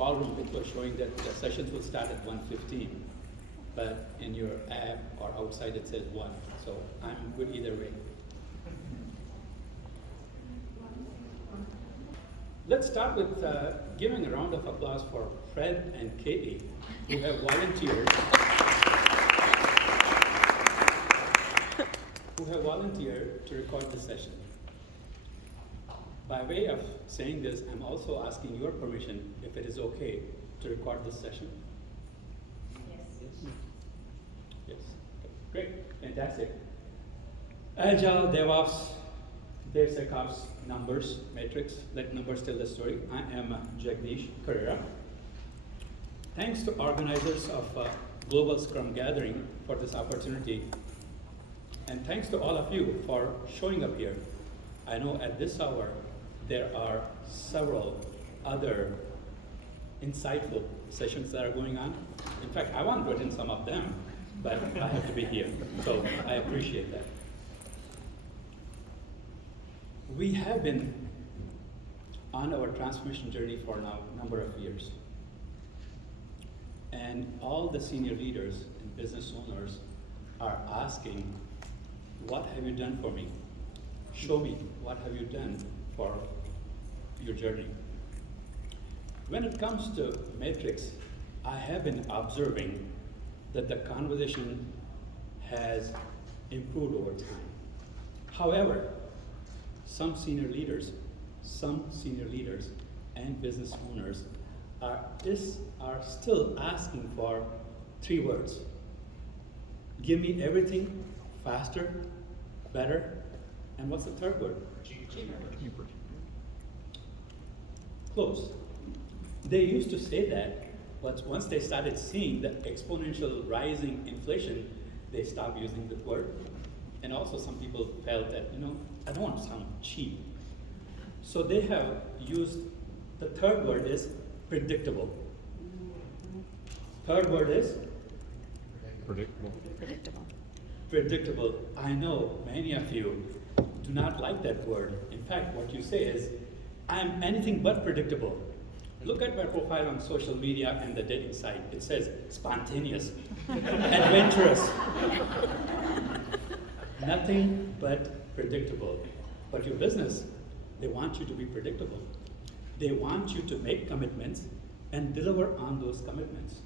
ballroom, it was showing that the sessions will start at 1:15, but in your app or outside it says 1. So I'm good either way. Let's start with giving a round of applause for Fred and Katie, who have volunteered. To record this session. By way of saying this, I'm also asking your permission if it is okay to record this session. Yes. Great. Fantastic. Agile DevOps DevSecOps numbers, metrics, let numbers tell the story. I am Jagdish Carrera. Thanks to organizers of Global Scrum Gathering for this opportunity. And thanks to all of you for showing up here. I know at this hour, there are several other insightful sessions that are going on. In fact, I want to attend some of them, but I have to be here, so I appreciate that. We have been on our transformation journey for now a number of years. And all the senior leaders and business owners are asking, what have you done for me? Show me, what have you done for your journey? When it comes to metrics, I have been observing that the conversation has improved over time. However, some senior leaders and business owners are still asking for 3 words. Give me everything faster, better, and what's the third word? Cheaper. Close. They used to say that, but once they started seeing the exponential rising inflation, they stopped using the word. And also some people felt that, I don't want to sound cheap. So they have used, the third word is predictable. Third word is? Predictable. I know many of you do not like that word. In fact, what you say is, I'm anything but predictable. Look at my profile on social media and the dating site. It says spontaneous, adventurous. Nothing but predictable. But your business, they want you to be predictable. They want you to make commitments and deliver on those commitments.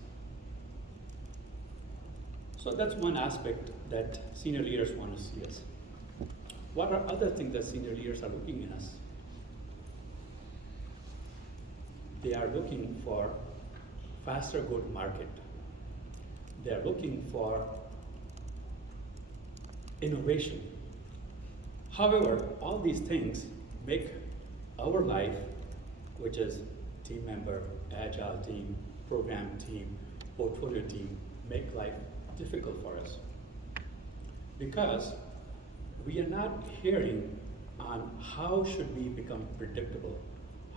So that's one aspect that senior leaders want to see us. What are other things that senior leaders are looking in us? They are looking for faster go-to-market. They are looking for innovation. However, all these things make our life, which is team member, agile team, program team, portfolio team, make life difficult for us. Because we are not hearing on how should we become predictable.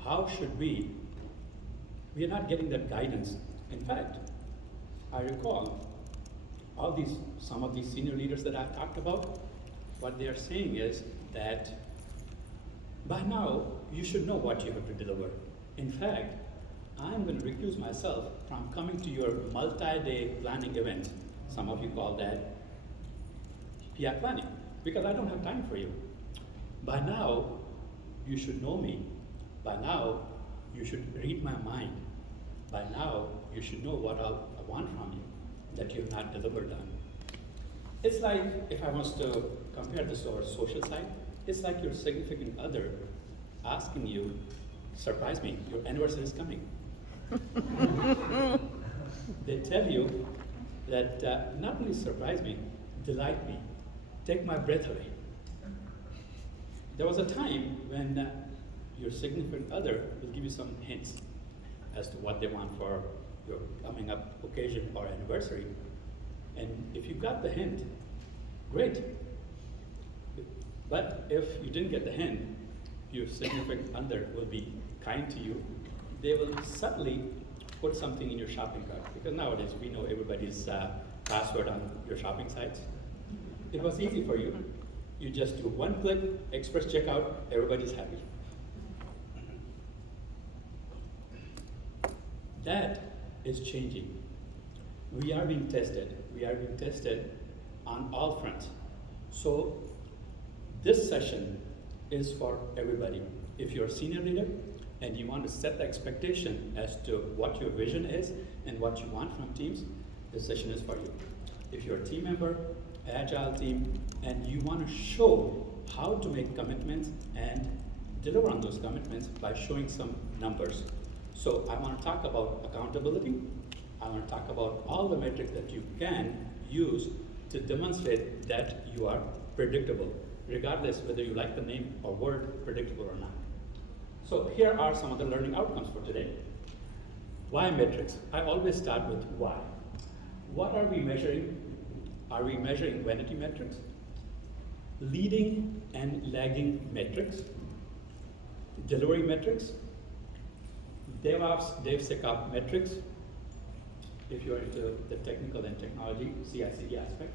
How should we are not getting that guidance. In fact, I recall some of these senior leaders that I've talked about, what they are saying is that by now, you should know what you have to deliver. In fact, I'm going to recuse myself from coming to your multi-day planning event. Some of you call that PR planning, because I don't have time for you. By now, you should know me. By now, you should read my mind. By now, you should know what I want from you that you have not delivered on. It's like, if I was to compare this to our social side, it's like your significant other asking you, surprise me, your anniversary is coming. They tell you that not only surprise me, delight me, take my breath away. There was a time when your significant other will give you some hints as to what they want for your coming up occasion or anniversary. And if you got the hint, great. But if you didn't get the hint, your significant other will be kind to you. They will subtly put something in your shopping cart, because nowadays we know everybody's password on your shopping sites. It was easy for you. You just do one click, express checkout, everybody's happy. that is changing. We are being tested. We are being tested on all fronts. So this session is for everybody. If you're a senior leader and you want to set the expectation as to what your vision is and what you want from teams, this session is for you. If you're a team member, agile team, and you want to show how to make commitments and deliver on those commitments by showing some numbers. So I want to talk about accountability. I want to talk about all the metrics that you can use to demonstrate that you are predictable, regardless whether you like the name or word predictable or not. So here are some of the learning outcomes for today. Why metrics? I always start with why. What are we measuring? Are we measuring vanity metrics, leading and lagging metrics, delivery metrics, DevOps DevSecOps metrics, if you're into the technical and technology, CI/CD aspect.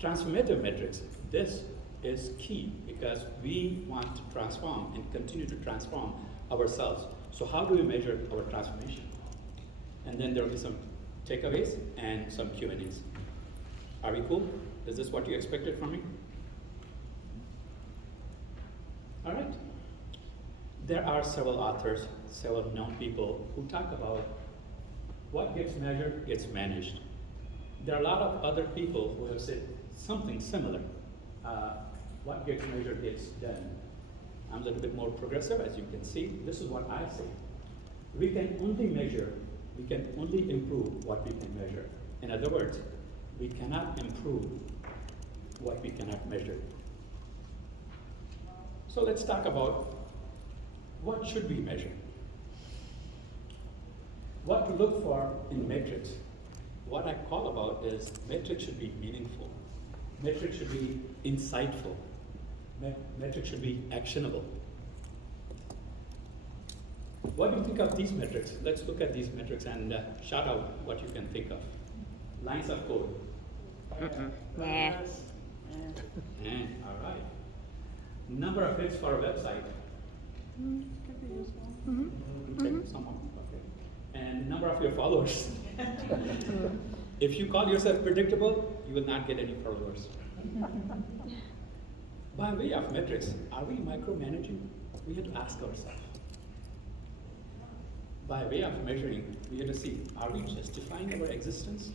Transformative metrics, this is key because we want to transform and continue to transform ourselves. So how do we measure our transformation? And then there will be some takeaways and some Q&As. Are we cool? Is this what you expected from me? All right. There are several authors, several known people who talk about what gets measured gets managed. There are a lot of other people who have said something similar. What gets measured gets done. I'm a little bit more progressive, as you can see. This is what I say. We can only measure, we can only improve what we can measure. In other words, we cannot improve what we cannot measure. So let's talk about what should we measure. What to look for in metrics. What I call about is metrics should be meaningful. Metrics should be insightful. Metrics should be actionable. What do you think of these metrics? Let's look at these metrics and shout out what you can think of. Lines of code. Nah. All right. Number of hits for a website. Okay, someone. Okay. And number of your followers. If you call yourself predictable, you will not get any followers. By way of metrics, are we micromanaging? We have to ask ourselves. By way of measuring, we have to see, are we justifying our existence?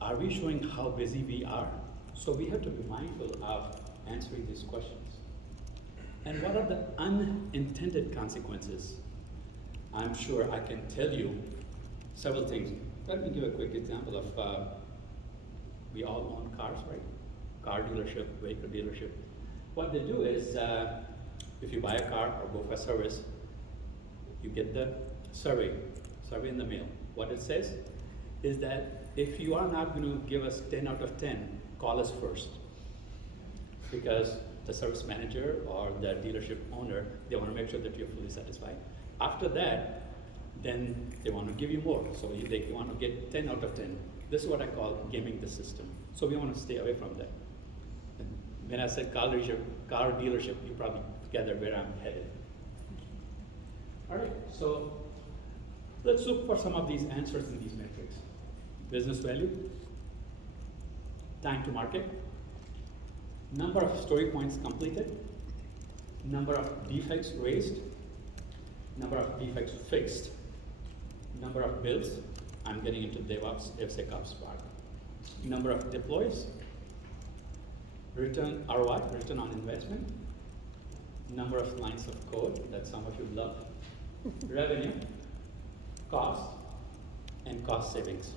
Are we showing how busy we are? So we have to be mindful of answering these questions. And what are the unintended consequences? I'm sure I can tell you several things. Let me give a quick example of, we all own cars, right? Car dealership, vehicle dealership. What they do is, if you buy a car or go for a service, you get the survey in the mail. What it says is that if you are not going to give us 10 out of 10, call us first. Because the service manager or the dealership owner, they want to make sure that you're fully satisfied. After that, then they want to give you more. So they want to get 10 out of 10. This is what I call gaming the system. So we want to stay away from that. And when I said car dealership, you probably gathered where I'm headed. All right, so let's look for some of these answers in these metrics. Business value, time to market, number of story points completed, number of defects raised, number of defects fixed, number of builds. I'm getting into DevOps DevSecOps part. Number of deploys, return ROI, return on investment, number of lines of code that some of you love, revenue, cost, and cost savings.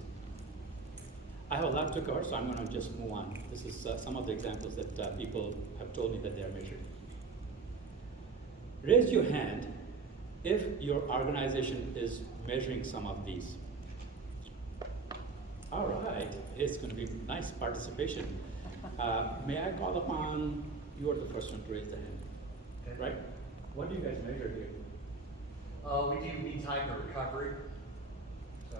I have a lot to cover, so I'm going to just move on. This is some of the examples that people have told me that they are measured. Raise your hand if your organization is measuring some of these. All right, it's going to be nice participation. May I call upon, you are the first one to raise the hand, Okay. right? What do you guys measure here? We do mean time to recovery. So.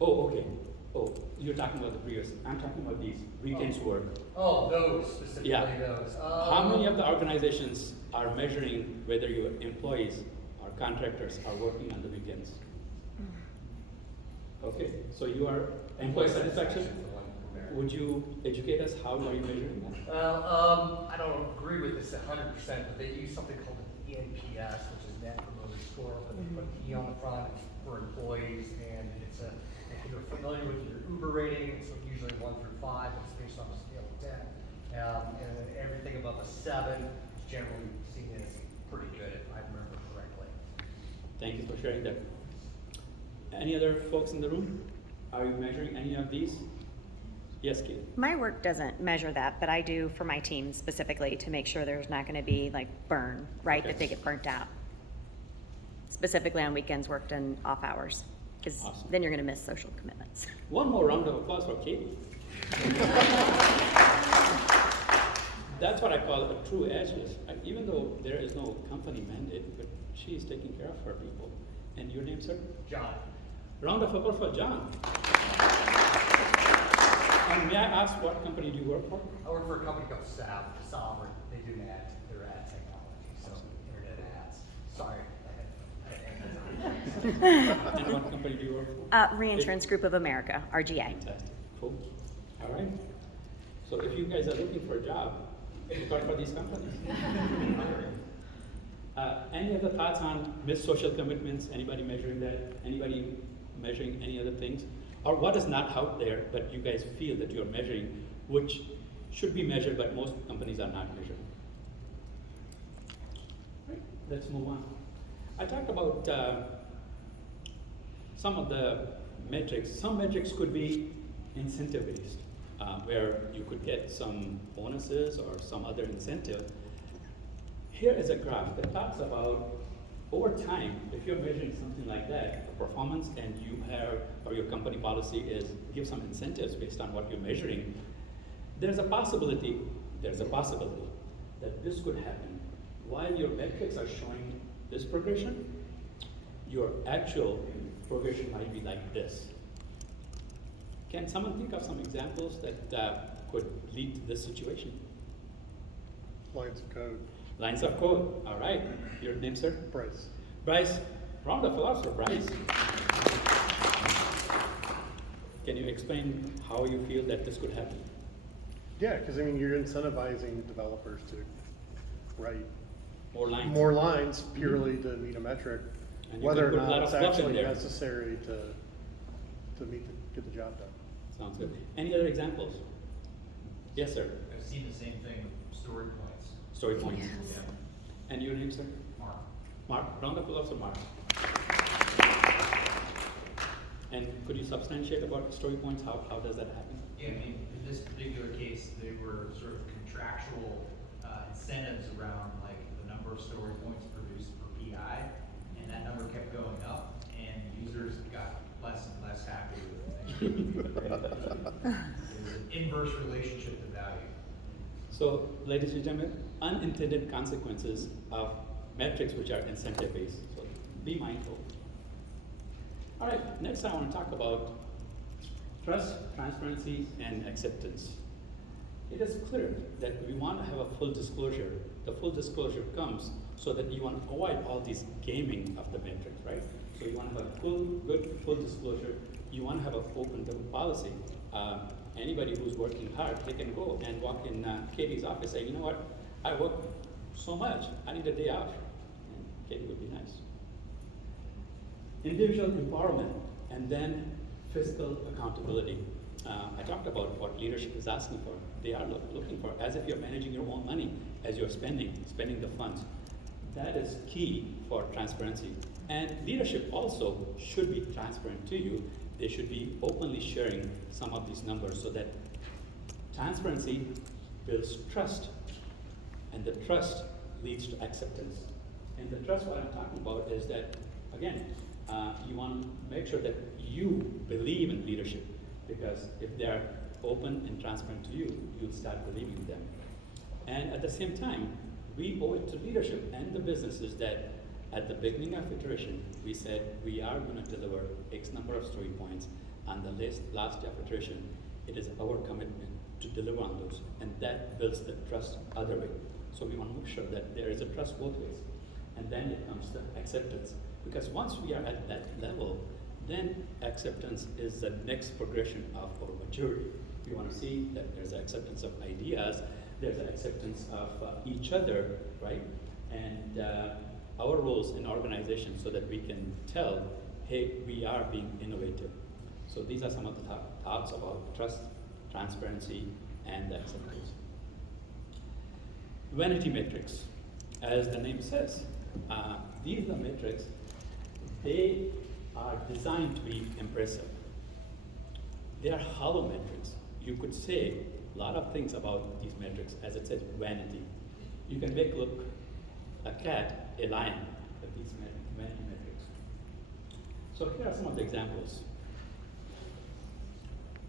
Oh, okay. Oh, you're talking about the previous. I'm talking about these weekends work. Oh, those specifically. Yeah. Those. How many of the organizations are measuring whether your employees are contractors are working on the weekends. Okay, so you are employee satisfaction. Would you educate us? How are you measuring that? Well, I don't agree with this 100%, but they use something called an NPS, which is Net Promoter Score, but they put an E on the front for employees, and it's a, if you're familiar with your Uber rating, it's usually 1 through 5, it's based on a scale of 10. And then everything above a 7 is generally seen as pretty good, if I remember correctly. Thank you for sharing that. Any other folks in the room? Are you measuring any of these? Yes, Kate. My work doesn't measure that, but I do for my team specifically to make sure there's not going to be like burn, right? Okay. That they get burnt out. Specifically on weekends worked and off hours, because Awesome. then you're going to miss social commitments. One more round of applause for Katie. That's what I call a true Agilist. Even though there is no company mandate, but she is taking care of her people. And your name, sir? John. Round of applause for John. And may I ask what company do you work for? I work for a company called Sovereign. They do they're ad technology, so internet ads. Sorry. And what company do you work for? Reinsurance Group of America, RGA. Fantastic. Cool. All right. So if you guys are looking for a job, look out for these companies. Any other thoughts on missed social commitments? Anybody measuring that? Anybody measuring any other things? Or what is not out there, but you guys feel that you're measuring, which should be measured, but most companies are not measuring? Right. Let's move on. I talked about some of the metrics. Some metrics could be incentive-based, where you could get some bonuses or some other incentive. Here is a graph that talks about over time, if you're measuring something like that, the performance, and you have, or your company policy is give some incentives based on what you're measuring, there's a possibility that this could happen. While your metrics are showing this progression, your actual progression might be like this. Can someone think of some examples that could lead to this situation? Lines of code. Lines of code, all right. Your name, sir? Bryce. Bryce, round of applause for Bryce. Can you explain how you feel that this could happen? Yeah, because I mean, you're incentivizing developers to write More lines. more lines purely to meet a metric, And you whether can or put a lot not it's of fluff in actually there. necessary to get the job done. Sounds good. Any other examples? Yes, sir. I've seen the same thing with story points. Story points. Yes. Yeah. And your name, sir? Mark. Mark, round of applause for Mark. And could you substantiate about story points? How does that happen? Yeah, I mean, in this particular case, they were sort of contractual incentives around like the number of story points produced per PI, and that number kept going up, and users got less and less happy with it. It was an inverse relationship to value. So, ladies and gentlemen, unintended consequences of metrics which are incentive-based. So, be mindful. All right, next I want to talk about trust, transparency, and acceptance. It is clear that we want to have a full disclosure. The full disclosure comes so that you want to avoid all these gaming of the metrics, right? So you want to have a full disclosure. You want to have an open door policy. Anybody who's working hard, they can go and walk in Katie's office and say, you know what, I work so much, I need a day off. And Katie would be nice. Individual empowerment, and then fiscal accountability. I talked about what leadership is asking for. They are looking for, as if you're managing your own money, as you're spending the funds. That is key for transparency. And leadership also should be transparent to you. They should be openly sharing some of these numbers so that transparency builds trust, and the trust leads to acceptance. And the trust, what I'm talking about is that, again, you want to make sure that you believe in leadership, because if they're open and transparent to you, you'll start believing in them. And at the same time, we owe it to leadership and the businesses that at the beginning of iteration, we said we are going to deliver X number of story points. On the last day of iteration, it is our commitment to deliver on those, and that builds the trust other way. So we want to make sure that there is a trust both ways. And and then it comes to acceptance. Because once we are at that level, then acceptance is the next progression of our maturity. We want to see that there's acceptance of ideas, there's an acceptance of each other, right? And our roles in organization so that we can tell, hey, we are being innovative. So these are some of the thoughts about trust, transparency, and acceptance. Vanity metrics, as the name says, these are metrics. They are designed to be impressive. They are hollow metrics. You could say a lot of things about these metrics, as it says, vanity. You can make look a cat, a lion, with these vanity metrics. So here are some of the examples.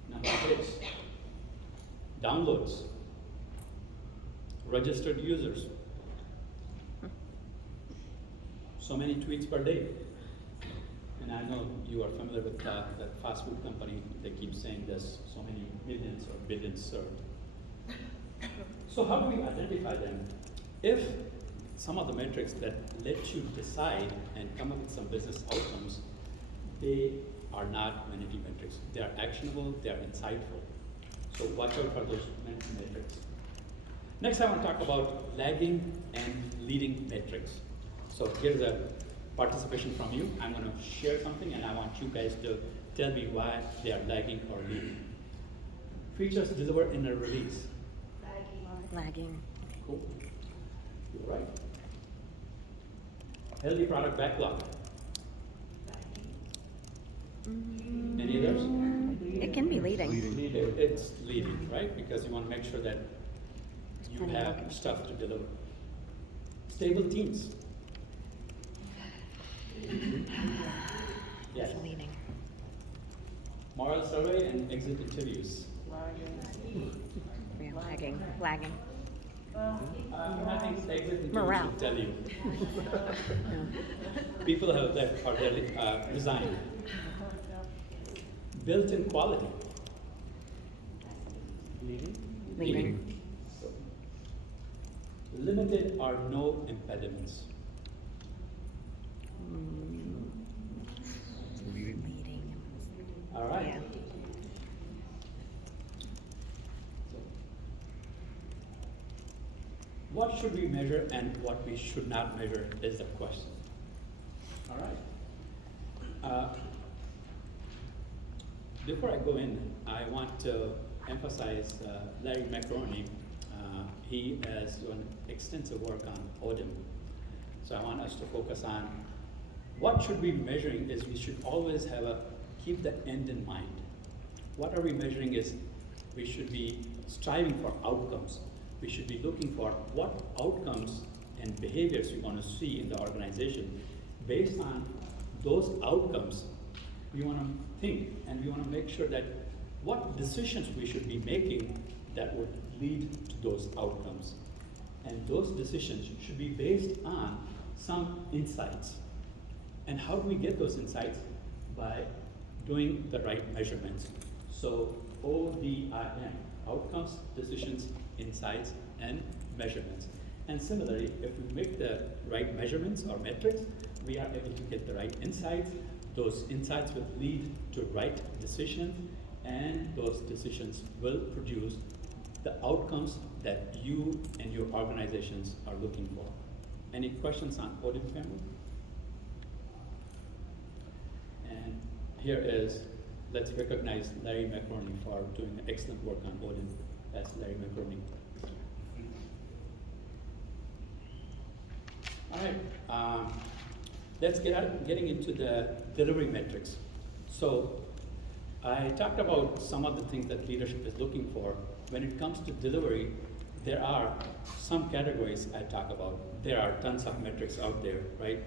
Number 6, downloads, registered users, so many tweets per day. And I know you are familiar with that fast food company, they keep saying this, so many millions or billions served. So how do we identify them? If some of the metrics that let you decide and come up with some business outcomes, they are not vanity metrics. They are actionable, they are insightful. So watch out for those vanity metrics. Next, I want to talk about lagging and leading metrics. So here's a participation from you. I'm going to share something and I want you guys to tell me why they are lagging or leading. Features delivered in a release. Lagging. Cool. You're right. Healthy product backlog. Any others? It can be leading. It's leading, right? Because you want to make sure that you plenty have working. stuff to deliver. Stable teams. Yes. Leading. Moral survey and exit interviews. Yeah, lagging. Lagging. I think exit interviews Morale. should tell you. No. People have left or they're resigned. Built-in quality. Leading. Limited or no impediments. Leading. All right. Yeah. What should we measure and what we should not measure is the question. All right. Before I go in, I want to emphasize Larry McRoney. He has done extensive work on ODIM. So I want us to focus on what should we be measuring is we should always keep the end in mind. What are we measuring is we should be striving for outcomes. We should be looking for what outcomes and behaviors we want to see in the organization. Based on those outcomes, we want to think and we want to make sure that what decisions we should be making that would lead to those outcomes. And those decisions should be based on some insights. And how do we get those insights? By doing the right measurements. So ODIM, outcomes, decisions, insights, and measurements. And similarly, if we make the right measurements or metrics, we are able to get the right insights. Those insights will lead to right decisions, and those decisions will produce the outcomes that you and your organizations are looking for. Any questions on ODIM family? And here is, let's recognize Larry McRoney for doing excellent work on ODIM. That's Larry McRoney. All right, let's getting into the delivery metrics. So I talked about some of the things that leadership is looking for. When it comes to delivery, there are some categories I talk about. There are tons of metrics out there, right?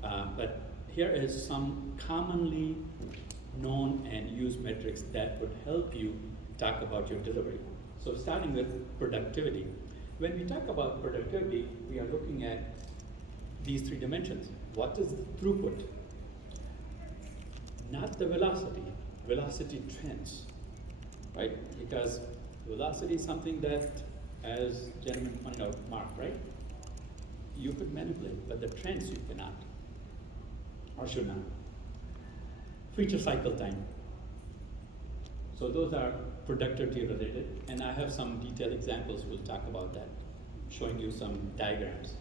But here is some commonly known and used metrics that would help you talk about your delivery. So starting with productivity. When we talk about productivity, we are looking at these 3 dimensions. What is the throughput? Not the velocity. Velocity trends, right? Because velocity is something that, as gentleman pointed out, Mark, right? you could manipulate, but the trends you cannot, or should not. Feature cycle time. So those are productivity related, and I have some detailed examples, we'll talk about that, showing you some diagrams.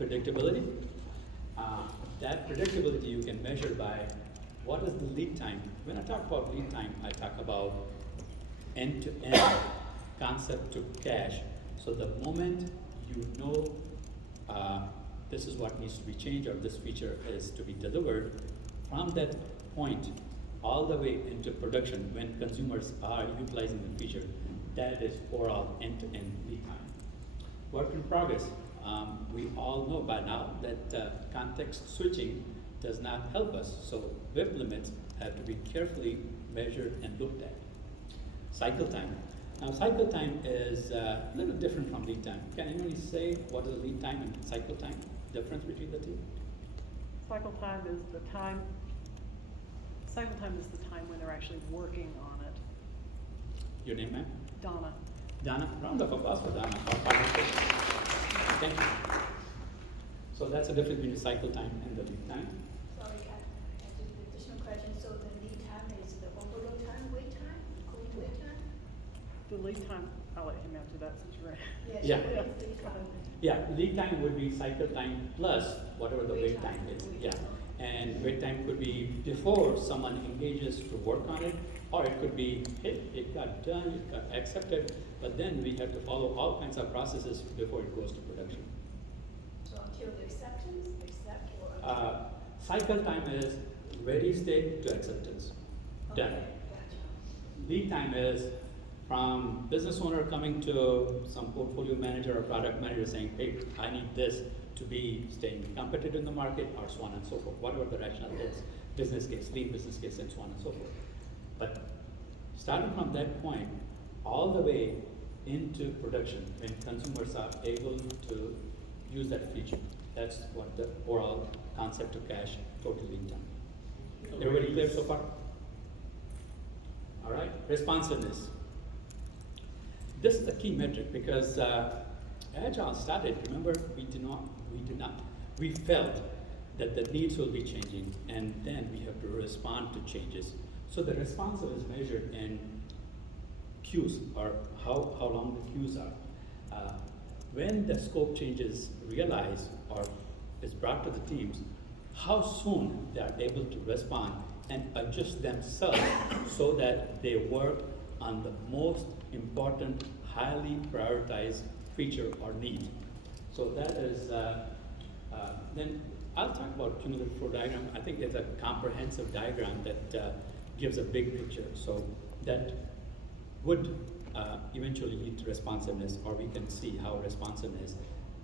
Predictability. That predictability you can measure by what is the lead time. When I talk about lead time, I talk about end-to-end concept to cache. So the moment you know this is what needs to be changed or this feature is to be delivered, from that point all the way into production when consumers are utilizing the feature, that is overall end-to-end lead time. Work in progress. We all know by now that context switching does not help us, so WIP limits have to be carefully measured and looked at. Cycle time. Now cycle time is a little different from lead time. Can anybody say what is lead time and cycle time? Difference between the two? Cycle time is the time when they're actually working on it. Your name, ma'am? Donna. Donna, round of applause for Donna. Thank you. So that's the difference between the cycle time and the lead time. Sorry, just an additional question. So the lead time is the overload time, wait time, cooling wait time? The lead time, I'll let him answer that since you're right. Yeah. What is lead time? Yeah, lead time would be cycle time plus whatever the wait time is. Yeah. And wait time could be before someone engages to work on it, or it could be, hey, it got done, it got accepted, but then we have to follow all kinds of processes before it goes to production. So until the acceptance, accept or? Cycle time is ready state to acceptance. Done. Okay, gotcha. Lead time is from business owner coming to some portfolio manager or product manager saying, hey, I need this to be staying competitive in the market, or so on and so forth, whatever the rationale is, business case, lead business case, and so on and so forth. But starting from that point, all the way into production, when consumers are able to use that feature, that's what the overall concept to cache total lead time. Everybody clear so far? All right, responsiveness. This is the key metric because Agile started, remember, we felt that the needs will be changing and then we have to respond to changes. So the responsive is measured in queues, or how long the queues are. When the scope changes realized or is brought to the teams, how soon they are able to respond and adjust themselves so that they work on the most important, highly prioritized feature or need. So that is, then I'll talk about cumulative flow diagram. I think it's a comprehensive diagram that gives a big picture. So that would eventually lead to responsiveness, or we can see how responsiveness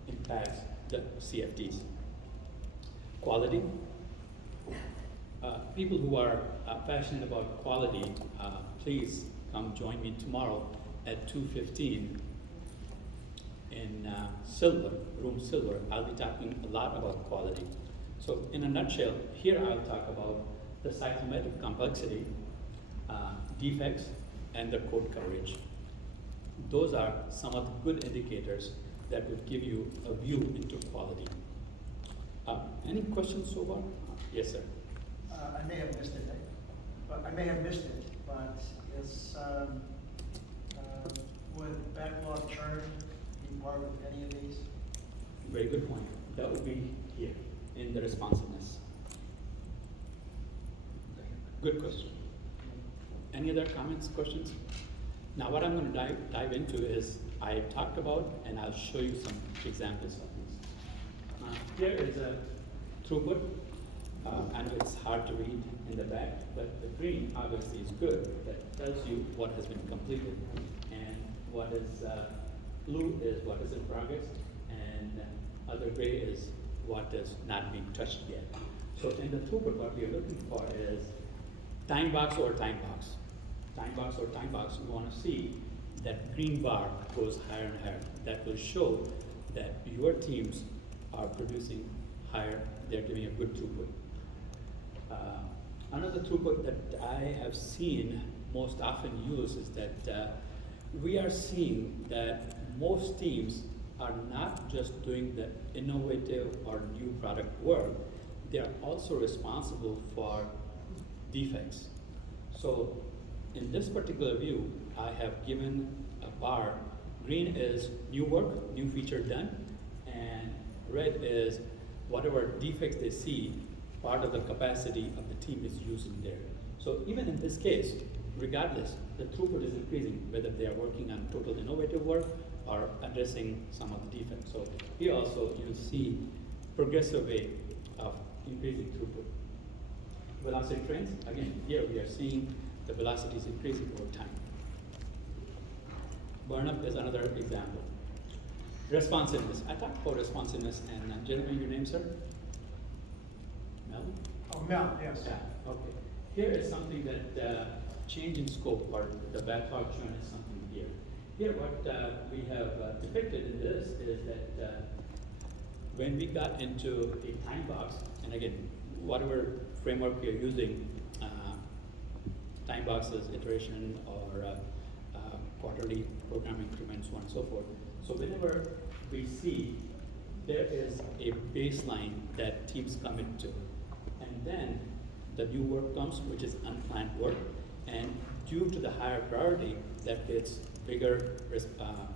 impacts the CFDs. Quality. People who are passionate about quality, please come join me tomorrow at 2:15 in room silver. I'll be talking a lot about quality. So in a nutshell, here I'll talk about the psychometric complexity, defects, and the code coverage. Those are some of the good indicators that would give you a view into quality. Any questions so far? Yes, sir. I may have missed it, but is, would backlog churn be part of any of these? Very good point. That would be here in the responsiveness. Good question. Any other comments, questions? Now what I'm going to dive into is I talked about, and I'll show you some examples of these. Here is a throughput. I know it's hard to read in the back, but the green obviously is good. That tells you what has been completed, and what is blue is what is in progress, and other gray is what is not being touched yet. So in the throughput, what we are looking for is time box over time box. Time box over time box, you want to see that green bar goes higher and higher. That will show that your teams are producing higher, they're giving a good throughput. Another throughput that I have seen most often used is that we are seeing that most teams are not just doing the innovative or new product work, they are also responsible for defects. So in this particular view, I have given a bar. Green is new work, new feature done, and red is whatever defects they see, part of the capacity of the team is using there. So even in this case, regardless, the throughput is increasing, whether they are working on total innovative work or addressing some of the defects. So here also you'll see progressive way of increasing throughput. Velocity trends, again, here we are seeing the velocity is increasing over time. Burn-up is another example. Responsiveness. I talked about responsiveness, and gentlemen, your name, sir? Mel? Oh, Mel, yes. Yeah, okay. Here is something that change in scope, or the backlog churn is something here. Here, what we have depicted in this is that when we got into a time box, and again, whatever framework we are using, time boxes, iteration, or quarterly program increments, so on and so forth. So whenever we see there is a baseline that teams commit to, and then the new work comes, which is unplanned work, and due to the higher priority, that gets bigger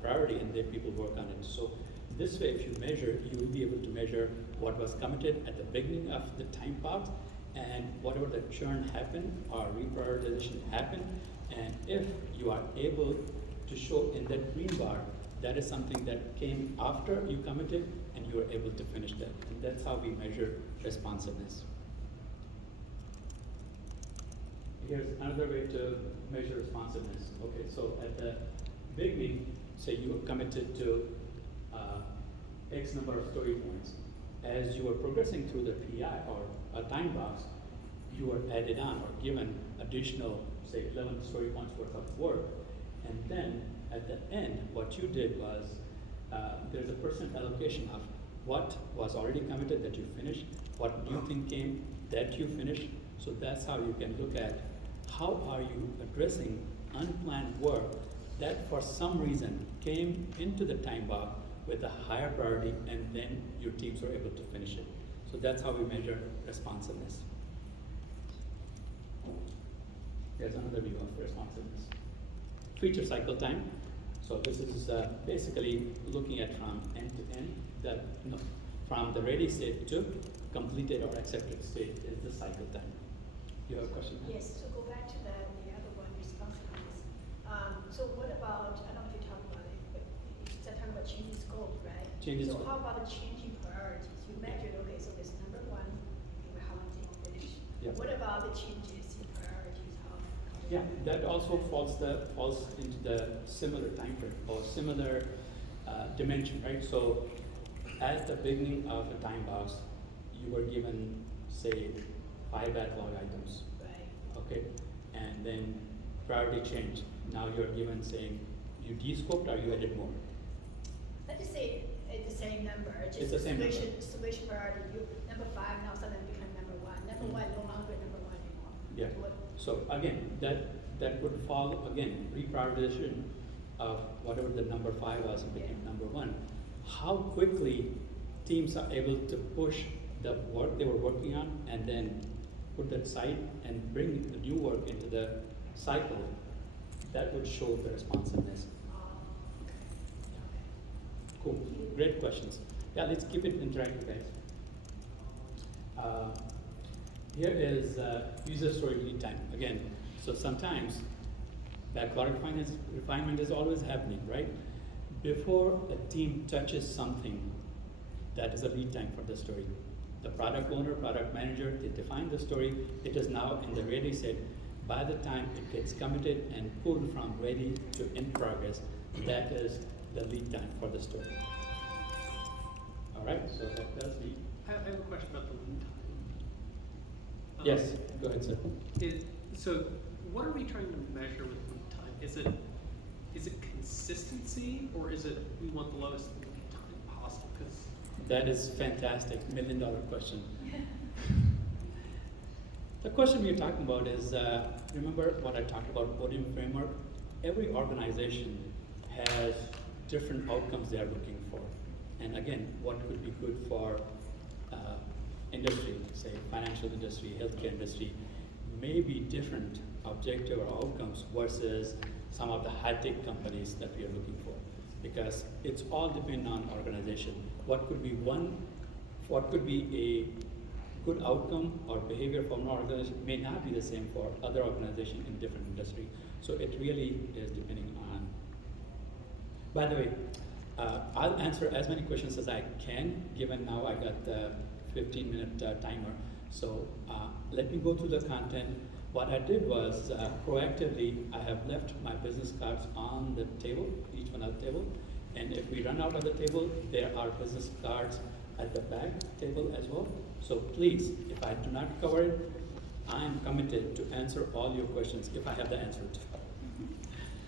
priority, and then people work on it. So this way, if you measure, you will be able to measure what was committed at the beginning of the time box, and whatever the churn happened or reprioritization happened, and if you are able to show in that green bar, that is something that came after you committed and you were able to finish that. And that's how we measure responsiveness. Here's another way to measure responsiveness. Okay, so at the beginning, say you were committed to X number of story points. As you were progressing through the PI or a time box, you were added on or given additional, say, 11 story points worth of work. And then at the end, what you did was there's a percent allocation of what was already committed that you finished, what new thing came that you finished. So that's how you can look at how are you addressing unplanned work that for some reason came into the time box with a higher priority, and then your teams were able to finish it. So that's how we measure responsiveness. Here's another view of responsiveness. Feature cycle time. So this is basically looking at from end to end, from the ready state to completed or accepted state is the cycle time. You have a question? Yes, so go back to the other one, responsiveness. So what about, I don't know if you talk about it, but you said talk about changing scope, right? Changing so scope. How about the changing priorities? You measured, okay, so this number one, okay, how long did you finish? Yeah. What about the changes in priorities? Yeah, that also falls into the similar time frame or similar dimension, right? So at the beginning of a time box, you were given, say, 5 backlog items, Right. okay? And then priority changed. Now you're given saying, you de-scoped or you added more? Let's just say it's the same number, just It's the same number. switch priority. You, number 5 now suddenly become number 1. Number 1 no longer number 1 anymore. Yeah. What, So again, that would fall, again, reprioritization of whatever the number 5 was and became number 1. How quickly teams are able to push the work they were working on and then put that aside and bring the new work into the cycle, that would show the responsiveness. Cool, great questions. Yeah, let's keep it interactive, guys. Here is user story lead time. Again, so sometimes backlog refinement is always happening, right? Before a team touches something, that is a lead time for the story. The product owner, product manager, they define the story. It is now in the ready set. By the time it gets committed and pulled from ready to in progress, that is the lead time for the story. All right, so that does the. I have a question about the lead time. Yes, go ahead, sir. So what are we trying to measure with lead time? Is it consistency, or is it we want the lowest lead time possible? Because That is fantastic, $1 million question. The question we're talking about is, remember what I talked about podium framework? Every organization has different outcomes they are looking for. And again, what could be good for industry, say financial industry, healthcare industry, may be different objective or outcomes versus some of the high-tech companies that we are looking for. Because it's all dependent on organization. What could be a good outcome or behavior from an organization may not be the same for other organization in different industry. So it really is depending on. By the way, I'll answer as many questions as I can, given now I got the 15-minute timer. So let me go through the content. What I did was proactively, I have left my business cards on the table, each one at the table. And if we run out of the table, there are business cards at the back table as well. So please, if I do not cover it, I am committed to answer all your questions if I have the answer to.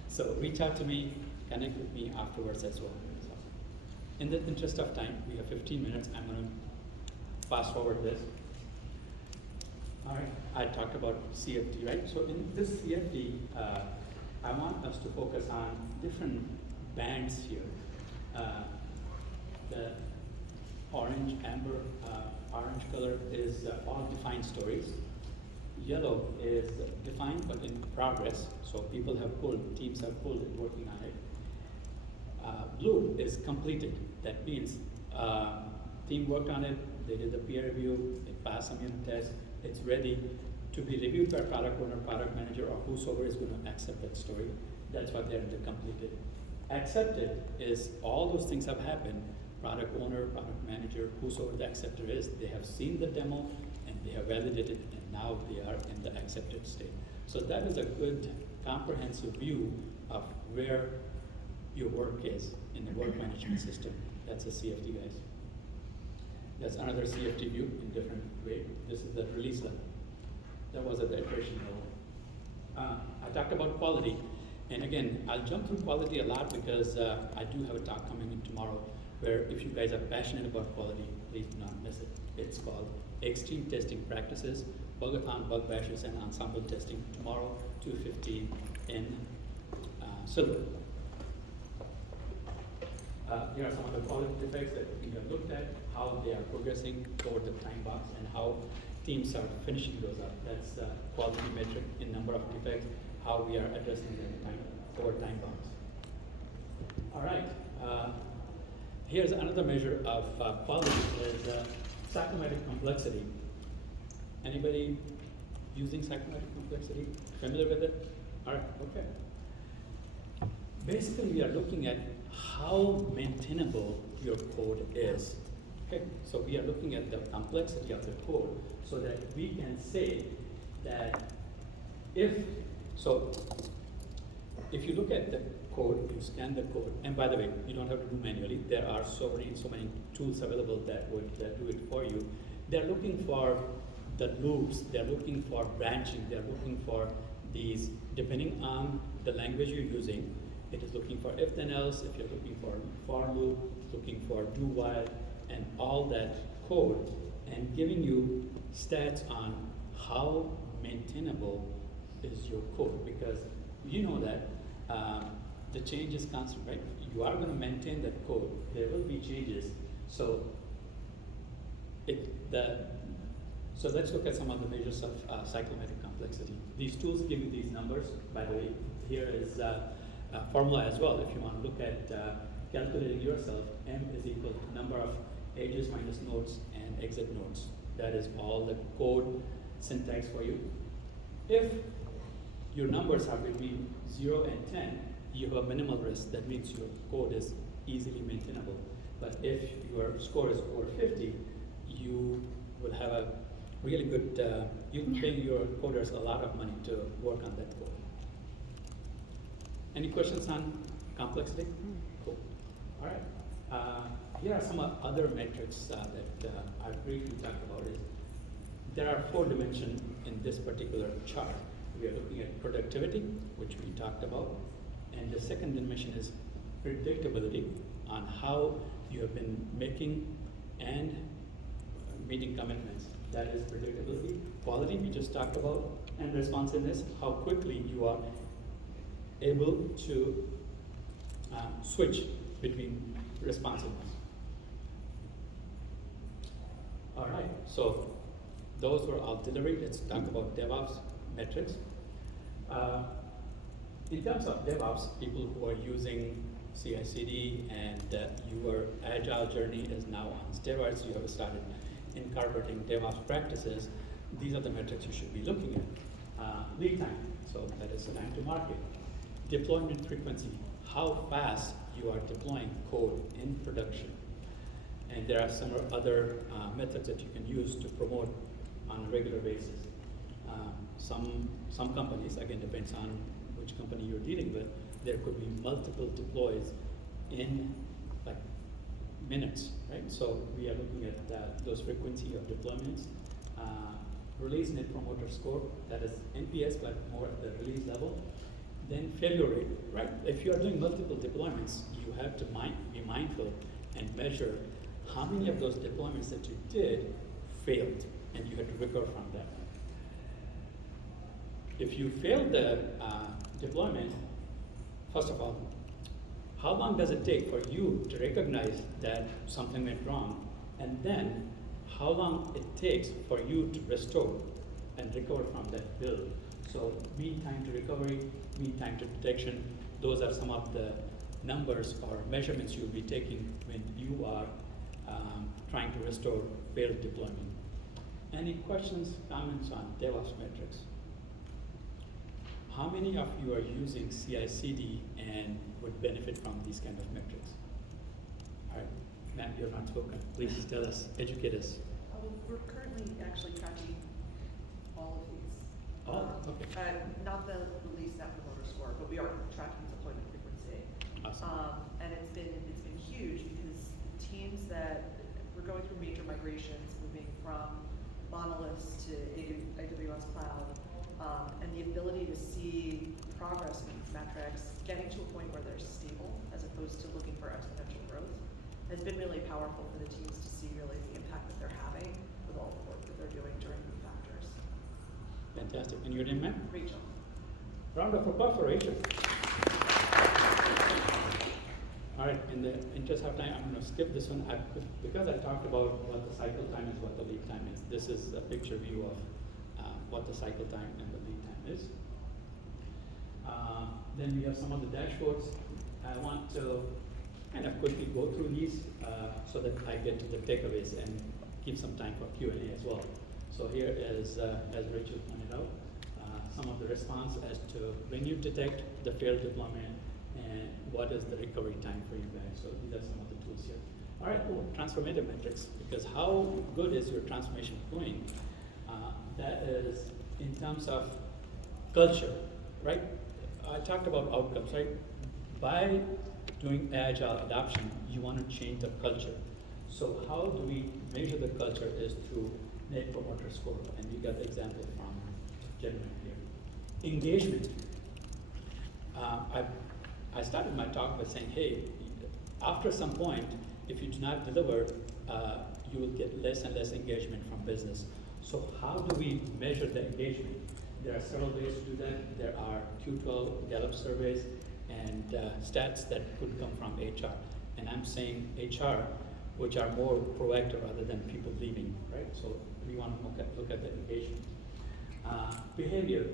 So reach out to me, connect with me afterwards as well. So, in the interest of time, we have 15 minutes. I'm going to fast forward this. All right, I talked about CFD, right? So in this CFD, I want us to focus on different bands here. The orange, amber, orange color is all defined stories. Yellow is defined but in progress, so people have pulled, teams have pulled and working on it. Blue is completed. That means team worked on it, they did the peer review, it passed some unit tests, it's ready to be reviewed by product owner, product manager, or whosoever is going to accept that story. That's what they're completed. Accepted is all those things have happened. Product owner, product manager, whosoever the acceptor is, they have seen the demo and they have validated it, and now they are in the accepted state. So that is a good comprehensive view of where your work is in the work management system. That's a CFD, guys. That's another CFD view in different way. This is the release level. That was at the iteration level. I talked about quality, and again, I'll jump through quality a lot because I do have a talk coming in tomorrow where if you guys are passionate about quality, please do not miss it. It's called Extreme Testing Practices, Bugathon, Bug Bashes, and Ensemble Testing tomorrow, 2:15 in Silver. Here are some of the quality defects that we have looked at, how they are progressing toward the time box, and how teams are finishing those up. That's quality metric in number of defects, how we are addressing them toward time box. All right. Here's another measure of quality is psychometric complexity. Anybody using psychometric complexity? Familiar with it? All right, okay. Basically, we are looking at how maintainable your code is. Okay, so we are looking at the complexity of the code so that we can say that if you look at the code, you scan the code, and by the way, you don't have to do manually. There are so many tools available that would do it for you. They're looking for the loops, they're looking for branching, they're looking for these, depending on the language you're using. It is looking for if then else, if you're looking for loop, looking for do while, and all that code, and giving you stats on how maintainable is your code, because you know that the change is constant, right? You are going to maintain that code. There will be changes. So let's look at some of the measures of psychometric complexity. These tools give you these numbers. By the way, here is a formula as well. If you want to look at calculating yourself, M is equal to number of edges minus nodes and exit nodes. That is all the code syntax for you. If your numbers are between 0 and 10, you have minimal risk. That means your code is easily maintainable. But if your score is over 50, you will have a really good, you can pay your coders a lot of money to work on that code. Any questions on complexity? Cool. All right. Here are some other metrics that I briefly talked about. There are 4 dimensions in this particular chart. We are looking at productivity, which we talked about, and the second dimension is predictability, on how you have been making and meeting commitments. That is predictability. Quality, we just talked about, and responsiveness, how quickly you are able to switch between responsiveness. All right, so those were all delivery. Let's talk about DevOps metrics. In terms of DevOps, people who are using CI/CD and your agile journey is now on steroids, you have started incorporating DevOps practices, these are the metrics you should be looking at. Lead time, so that is the time to market. Deployment frequency, how fast you are deploying code in production. And there are some other methods that you can use to promote on a regular basis. Some companies, again, depends on which company you're dealing with, there could be multiple deploys in like minutes, right? So we are looking at those frequency of deployments. Release net promoter score, that is NPS, but more at the release level. Then failure rate, right? If you are doing multiple deployments, you have to be mindful and measure how many of those deployments that you did failed, and you have to recover from that. If you failed the deployment, first of all, how long does it take for you to recognize that something went wrong? And then, how long it takes for you to restore and recover from that build? So, mean time to recovery, mean time to detection, those are some of the numbers or measurements you'll be taking when you are trying to restore failed deployment. Any questions, comments on DevOps metrics? How many of you are using CI/CD and would benefit from these kind of metrics? All right, Matt, you're not spoken. Please tell us, educate us. We're currently actually tracking all of these. Oh, okay. Not the release net promoter score, but we are tracking deployment frequency. Awesome. And it's been huge because teams that we're going through major migrations, moving from monoliths to AWS cloud, and the ability to see progress in these metrics, getting to a point where they're stable as opposed to looking for exponential growth, has been really powerful for the teams to see really the impact that they're having with all the work that they're doing during new factors. Fantastic. And your name, ma'am? Rachel. Round of applause for Rachel. All right, in the interest of time, I'm going to skip this one. Because I talked about what the cycle time is, what the lead time is. This is a picture view of what the cycle time and the lead time is. Then we have some of the dashboards. I want to kind of quickly go through these so that I get to the takeaways and keep some time for Q&A as well. So here is, as Rachel pointed out, some of the response as to when you detect the failed deployment and what is the recovery time for you guys. So these are some of the tools here. All right, cool. Transformative metrics, because how good is your transformation going? That is in terms of culture, right? I talked about outcomes, right? By doing agile adoption, you want to change the culture. So how do we measure the culture is through net promoter score, and we got the example from gentleman here. Engagement. I started my talk by saying, hey, after some point, if you do not deliver, you will get less and less engagement from business. So how do we measure the engagement? There are several ways to do that. There are Q12 Gallup surveys and stats that could come from HR. And I'm saying HR, which are more proactive rather than people leaving, right? So we want to look at the engagement. Behavior.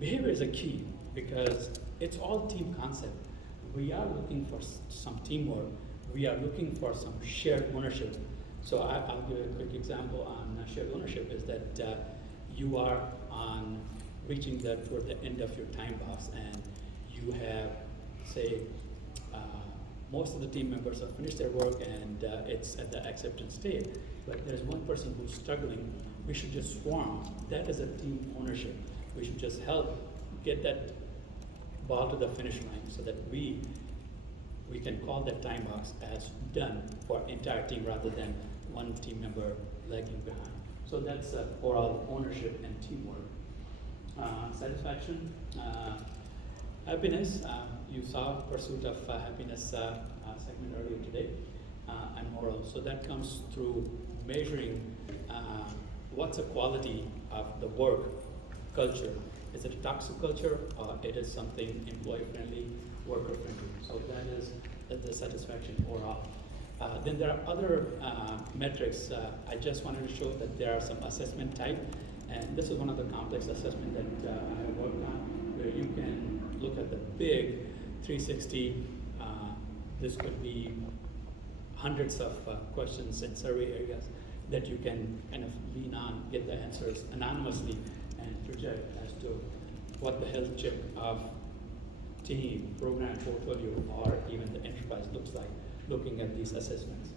Behavior is a key because it's all team concept. We are looking for some teamwork. We are looking for some shared ownership. So I'll give a quick example on shared ownership is that you are on reaching toward the end of your time box and you have, say, most of the team members have finished their work and it's at the acceptance state, but there's one person who's struggling. We should just swarm. That is a team ownership. We should just help get that ball to the finish line so that we can call that time box as done for entire team rather than one team member lagging behind. So that's overall ownership and teamwork. Satisfaction, happiness. You saw pursuit of happiness segment earlier today, and moral. So that comes through measuring what's the quality of the work culture. Is it a toxic culture or it is something employee friendly, worker friendly? So that is the satisfaction overall. Then there are other metrics. I just wanted to show that there are some assessment type, and this is one of the complex assessment that I have worked on, where you can look at the big 360. This could be hundreds of questions and survey areas that you can kind of lean on, get the answers anonymously, and project as to what the health check of team, program, portfolio, or even the enterprise looks like, looking at these assessments.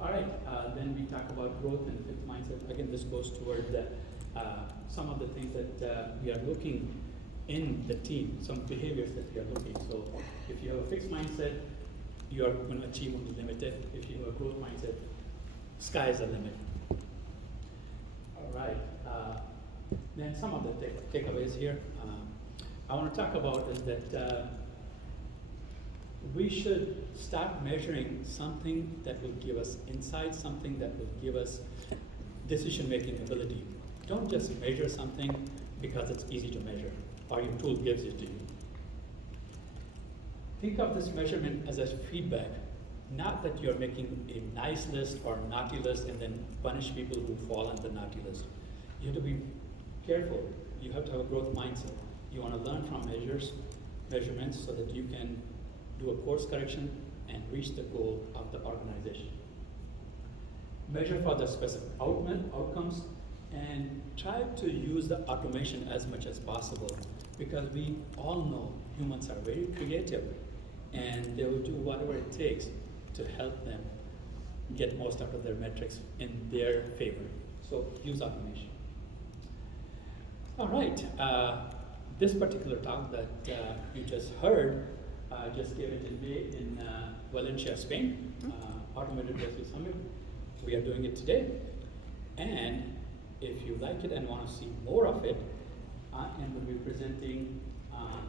All right, then we talk about growth and fixed mindset. Again, this goes toward the, some of the things that we are looking in the team, some behaviors that we are looking. So if you have a fixed mindset, you are going to achieve only limited. If you have a growth mindset, sky's the limit. All right, then some of the takeaways here. I want to talk about is that we should start measuring something that will give us insight, something that will give us decision-making ability. Don't just measure something because it's easy to measure or your tool gives it to you. Think of this measurement as a feedback, not that you're making a nice list or naughty list and then punish people who fall on the naughty list. You have to be careful. You have to have a growth mindset. You want to learn from measurements so that you can do a course correction and reach the goal of the organization. Measure for the specific outcomes and try to use the automation as much as possible, because we all know humans are very creative and they will do whatever it takes to help them get most out of their metrics in their favor. So use automation. All right, this particular talk that you just heard, just gave it in May in Valencia, Spain, Automated Rescue Summit. We are doing it today. And if you like it and want to see more of it, I am going to be presenting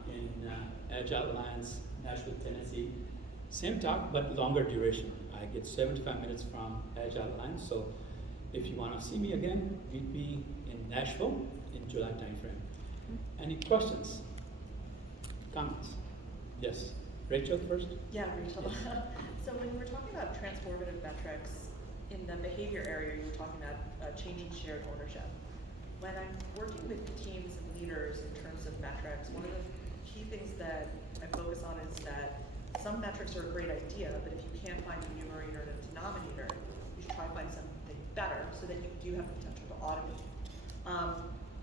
in Agile Alliance, Nashville, Tennessee. Same talk, but longer duration. I get 75 minutes from Agile Alliance. So if you want to see me again, meet me in Nashville in July timeframe. Any questions? Comments? Yes. Rachel first? Yeah, Rachel. Yes. So when we're talking about transformative metrics, in the behavior area, you were talking about changing shared ownership. When I'm working with teams and leaders in terms of metrics, one of the key things that I focus on is that some metrics are a great idea, but if you can't find a numerator and a denominator, you should try to find something better so that you do have the potential to automate.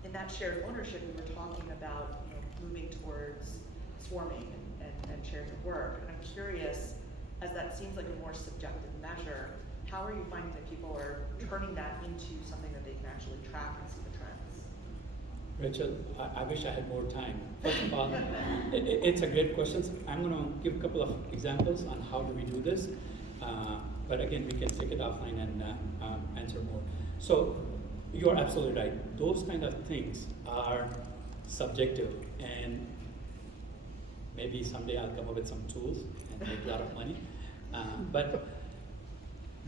In that shared ownership, we were talking about moving towards swarming and shared work. And I'm curious, as that seems like a more subjective measure, how are you finding that people are turning that into something that they can actually track and see the trends? Rachel, I wish I had more time. First of all, it's a great question. I'm going to give a couple of examples on how do we do this. But again, we can take it offline and answer more. So you're absolutely right. Those kind of things are subjective, and maybe someday I'll come up with some tools and make a lot of money. But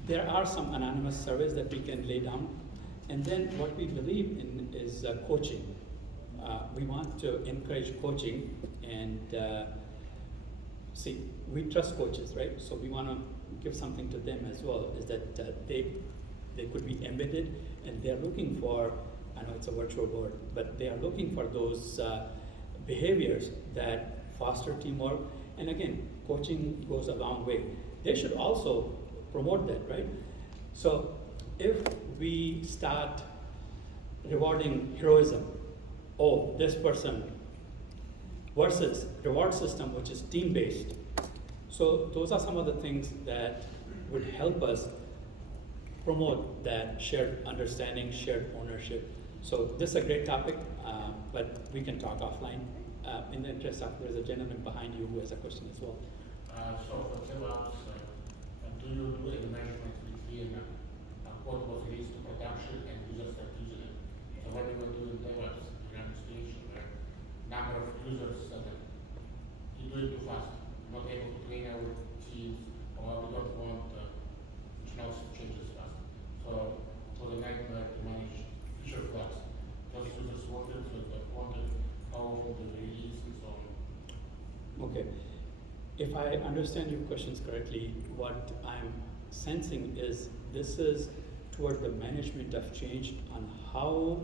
there are some anonymous surveys that we can lay down. And then what we believe in is coaching. We want to encourage coaching, and see, we trust coaches, right? So we want to give something to them as well, is that they could be embedded, and they're looking for, I know it's a virtual board, but they are looking for those behaviors that foster teamwork. And again, coaching goes a long way. They should also promote that, right? So if we start rewarding heroism, oh, this person, versus reward system, which is team-based. So those are some of the things that would help us promote that shared understanding, shared ownership. So this is a great topic, but we can talk offline. In the interest of, there's a gentleman behind you who has a question as well. So for DevOps, do you do any measurement between code was released to production and users start using it? So when you were doing DevOps, you have a situation where number of users, you do it too fast, not able to train our teams, or we don't want functionality changes fast. So for the nightmare to manage feature flags, those users wanted, so they wanted how often they release and so on. Okay. if I understand your questions correctly, what I'm sensing is this is toward the management of change on how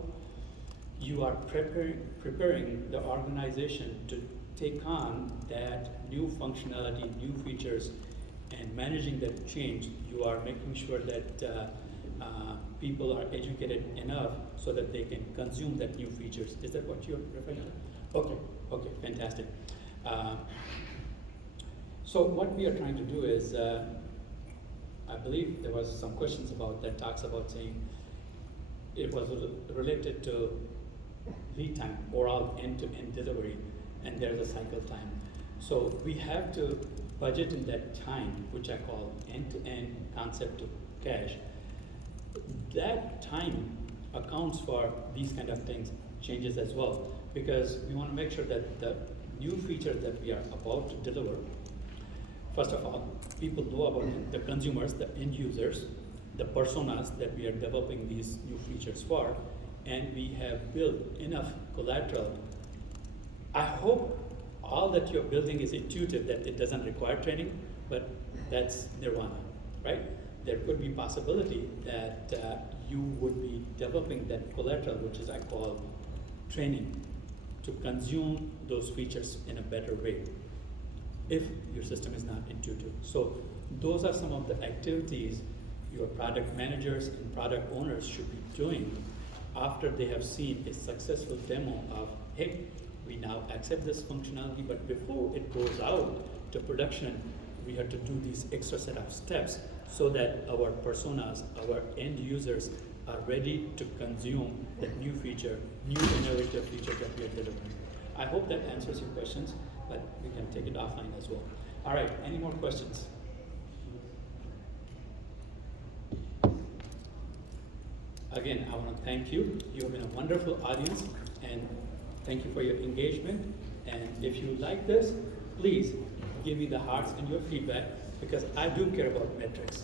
you are preparing the organization to take on that new functionality, new features, and managing that change. You are making sure that people are educated enough so that they can consume that new features. Is that what you're referring to? Okay, fantastic. So what we are trying to do is, I believe there was some questions about that talks about saying it was related to lead time, overall end-to-end delivery, and there's a cycle time. So we have to budget in that time, which I call end-to-end concept to cash. That time accounts for these kind of things, changes as well, because we want to make sure that the new features that we are about to deliver, first of all, people know about it, the consumers, the end users, the personas that we are developing these new features for, and we have built enough collateral. I hope all that you're building is intuitive, that it doesn't require training, but that's nirvana, right? There could be possibility that you would be developing that collateral, which is I call training, to consume those features in a better way if your system is not intuitive. So those are some of the activities your product managers and product owners should be doing after they have seen a successful demo of, hey, we now accept this functionality, but before it goes out to production, we have to do these extra set of steps so that our personas, our end users are ready to consume that new feature, new innovative feature that we are delivering. I hope that answers your questions, but we can take it offline as well. All right, any more questions? Again, I want to thank you. You have been a wonderful audience, and thank you for your engagement. And if you like this, please give me the hearts and your feedback, because I do care about metrics.